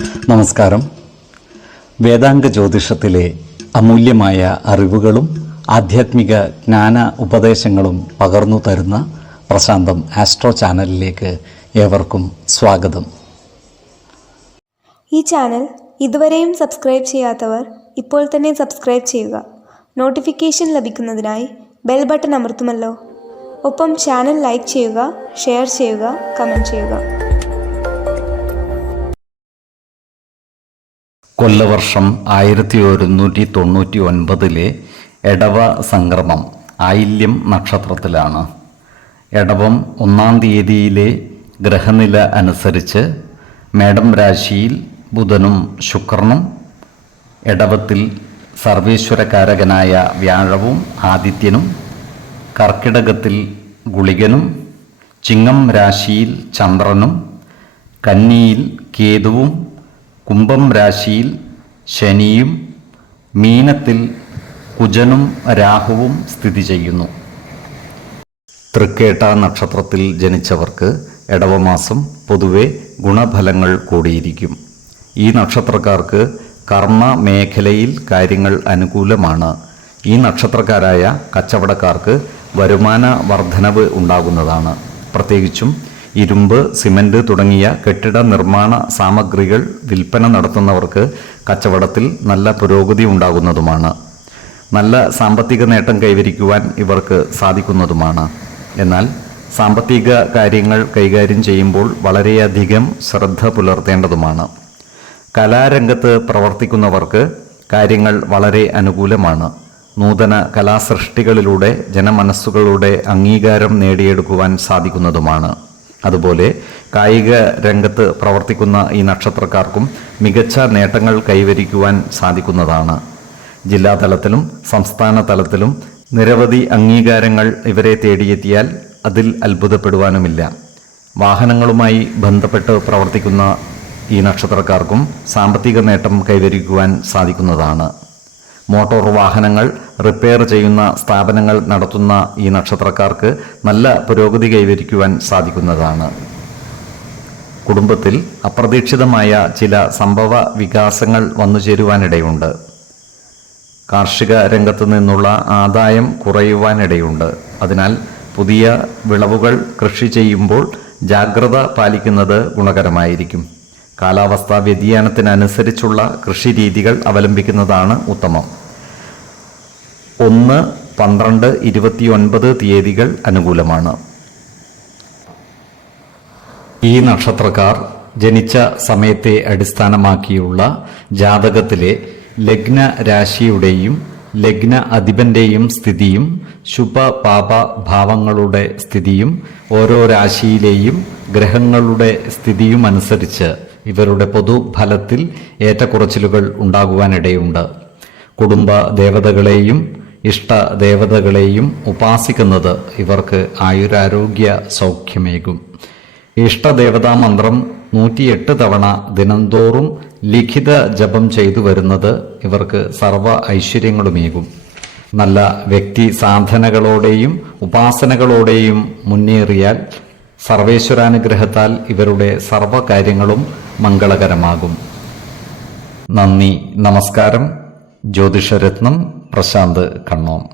നമസ്കാരം. വേദാംഗ ജ്യോതിഷത്തിലെ അമൂല്യമായ അറിവുകളും ആധ്യാത്മിക ജ്ഞാന ഉപദേശങ്ങളും പകർന്നു തരുന്ന പ്രശാന്തം ആസ്ട്രോ ചാനലിലേക്ക് ഏവർക്കും സ്വാഗതം. ഈ ചാനൽ ഇതുവരെയും സബ്സ്ക്രൈബ് ചെയ്യാത്തവർ ഇപ്പോൾ തന്നെ സബ്സ്ക്രൈബ് ചെയ്യുക. നോട്ടിഫിക്കേഷൻ ലഭിക്കുന്നതിനായി ബെൽ ബട്ടൺ അമർത്തുമല്ലോ. ഒപ്പം ചാനൽ ലൈക്ക് ചെയ്യുക, ഷെയർ ചെയ്യുക, കമൻറ്റ് ചെയ്യുക. കൊല്ലവർഷം 1199 എടവ സംക്രമം ആയില്യം നക്ഷത്രത്തിലാണ്. എടവം 1-ാം തീയതിയിലെ ഗ്രഹനില അനുസരിച്ച് മേടം രാശിയിൽ ബുധനും ശുക്രനും, എടവത്തിൽ സർവേശ്വരകാരകനായ വ്യാഴവും ആദിത്യനും, കർക്കിടകത്തിൽ ഗുളികനും, ചിങ്ങം രാശിയിൽ ചന്ദ്രനും, കന്നിയിൽ കേതുവും, കുംഭം രാശിയിൽ ശനിയും, മീനത്തിൽ കുജനും രാഹുവും സ്ഥിതി ചെയ്യുന്നു. തൃക്കേട്ട നക്ഷത്രത്തിൽ ജനിച്ചവർക്ക് എടവമാസം പൊതുവെ ഗുണഫലങ്ങൾ കൂടിയിരിക്കും. ഈ നക്ഷത്രക്കാർക്ക് കർമ്മ മേഖലയിൽ കാര്യങ്ങൾ അനുകൂലമാണ്. ഈ നക്ഷത്രക്കാരായ കച്ചവടക്കാർക്ക് വരുമാന വർധനവ് ഉണ്ടാകുന്നതാണ്. പ്രത്യേകിച്ചും ഇരുമ്പ്, സിമൻറ്റ് തുടങ്ങിയ കെട്ടിട നിർമ്മാണ സാമഗ്രികൾ വിൽപ്പന നടത്തുന്നവർക്ക് കച്ചവടത്തിൽ നല്ല പുരോഗതി ഉണ്ടാകുന്നതുമാണ്. നല്ല സാമ്പത്തിക നേട്ടം കൈവരിക്കുവാൻ ഇവർക്ക് സാധിക്കുന്നതുമാണ്. എന്നാൽ സാമ്പത്തിക കാര്യങ്ങൾ കൈകാര്യം ചെയ്യുമ്പോൾ വളരെയധികം ശ്രദ്ധ പുലർത്തേണ്ടതുമാണ്. കലാരംഗത്ത് പ്രവർത്തിക്കുന്നവർക്ക് കാര്യങ്ങൾ വളരെ അനുകൂലമാണ്. നൂതന കലാസൃഷ്ടികളിലൂടെ ജനമനസ്സുകളുടെ അംഗീകാരം നേടിയെടുക്കുവാൻ സാധിക്കുന്നതുമാണ്. അതുപോലെ കായിക രംഗത്ത് പ്രവർത്തിക്കുന്ന ഈ നക്ഷത്രക്കാർക്കും മികച്ച നേട്ടങ്ങൾ കൈവരിക്കുവാൻ സാധിക്കുന്നതാണ്. ജില്ലാതലത്തിലും സംസ്ഥാന തലത്തിലും നിരവധി അംഗീകാരങ്ങൾ ഇവരെ തേടിയെത്തിയാൽ അതിൽ അത്ഭുതപ്പെടുവാനുമില്ല. വാഹനങ്ങളുമായി ബന്ധപ്പെട്ട് പ്രവർത്തിക്കുന്ന ഈ നക്ഷത്രക്കാർക്കും സാമ്പത്തിക നേട്ടം കൈവരിക്കുവാൻ സാധിക്കുന്നതാണ്. മോട്ടോർ വാഹനങ്ങൾ റിപ്പയർ ചെയ്യുന്ന സ്ഥാപനങ്ങൾ നടത്തുന്ന ഈ നക്ഷത്രക്കാർക്ക് നല്ല പുരോഗതി കൈവരിക്കുവാൻ സാധിക്കുന്നതാണ്. കുടുംബത്തിൽ അപ്രതീക്ഷിതമായ ചില സംഭവ വികാസങ്ങൾ വന്നുചേരുവാനിടയുണ്ട്. കാർഷിക രംഗത്തു നിന്നുള്ള ആദായം കുറയുവാനിടയുണ്ട്. അതിനാൽ പുതിയ വിളവുകൾ കൃഷി ചെയ്യുമ്പോൾ ജാഗ്രത പാലിക്കുന്നത് ഗുണകരമായിരിക്കും. കാലാവസ്ഥാ വ്യതിയാനത്തിനനുസരിച്ചുള്ള കൃഷി രീതികൾ അവലംബിക്കുന്നതാണ് ഉത്തമം. 1, 12, 29 തീയതികൾ അനുകൂലമാണ്. ഈ നക്ഷത്രക്കാർ ജനിച്ച സമയത്തെ അടിസ്ഥാനമാക്കിയുള്ള ജാതകത്തിലെ ലഗ്ന രാശിയുടെയും ലഗ്ന അധിപന്റെയും സ്ഥിതിയും ശുഭ-പാപ ഭാവങ്ങളുടെ സ്ഥിതിയും ഓരോ രാശിയിലെയും ഗ്രഹങ്ങളുടെ സ്ഥിതിയും അനുസരിച്ച് ഇവരുടെ പൊതുഫലത്തിൽ ഏറ്റക്കുറച്ചിലുകൾ ഉണ്ടാകുവാനിടയുണ്ട്. കുടുംബ ദേവതകളെയും ഇഷ്ടദേവതകളെയും ഉപാസിക്കുന്നത് ഇവർക്ക് ആയുരാരോഗ്യ സൗഖ്യമേകും. ഇഷ്ടദേവതാ മന്ത്രം 108 തവണ ദിനംതോറും ലിഖിത ജപം ചെയ്തു വരുന്നത് ഇവർക്ക് സർവ ഐശ്വര്യങ്ങളുമേകും. നല്ല വ്യക്തി സാധനകളോടെയും ഉപാസനകളോടെയും മുന്നേറിയാൽ സർവേശ്വരാനുഗ്രഹത്താൽ ഇവരുടെ സർവകാര്യങ്ങളും മംഗളകരമാകും. നന്ദി, നമസ്കാരം. ജ്യോതിഷരത്നം പ്രശാന്ത് കണ്ണോം.